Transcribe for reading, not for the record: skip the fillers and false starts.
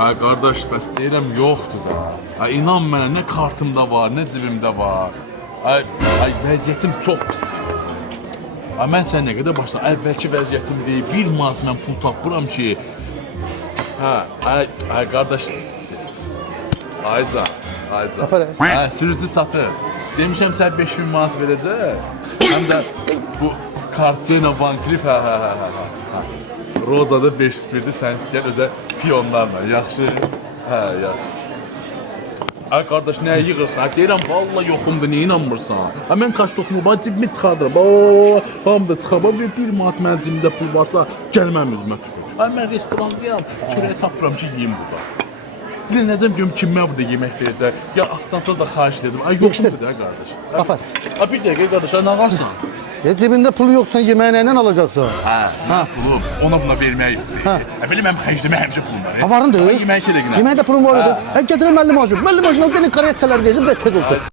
Ay qardaş, bəs deyirəm yoxdur da. Ay inan mənə, nə kartımda var, nə cibimdə var. Ay vəziyyətim çox pis. Ay mən sən nə qədər başla, əvvəlki vəziyyətim deyil, 1 manat mən pul tapıram ki. Hə, ay qardaş. Aycan. Hə, sürücü çatır. Demişəm sən 5000 manat verəcək. Həm də bu kartçı ilə bankrif, hə. Rozada 501'di, sən istəyən özə piyonlarla, yaxşı? Hə, yaxşı. Ay qardaş, nəyə yığırsan? Deyirəm, valla yoxumdur, niyə inanmırsan? Mən kaç toxumu var, cibimi çıxardıram. Hamı da çıxar, 1 manat mənim cibimdə pul varsa, gəlməm üzümə tükür. Ay mən restorandayam, çörəyə tapıram ki, yiyeyim burada. Dilənəcəm görüm kim mən burada yemək verəcək, ya afçantaz da xahiş edəcəm. Ay yoxumdur da qardaş. Apar. Ay bir dəqiqə qardaş, ay nə qalsan? Ya cebində pul yoxsa yeməyi nə ilə alacaqsan? Hə, pulum, ona buna vermək yoxdur. Belə mənim xərcləmə həmişə pulum var. Ha varındır. Yemək şeylə günə. Yeməyə də pulum var idi. Gətirəm 50 maaşı. 50 maaşına gəlin karetsələr verdim və tez olsun.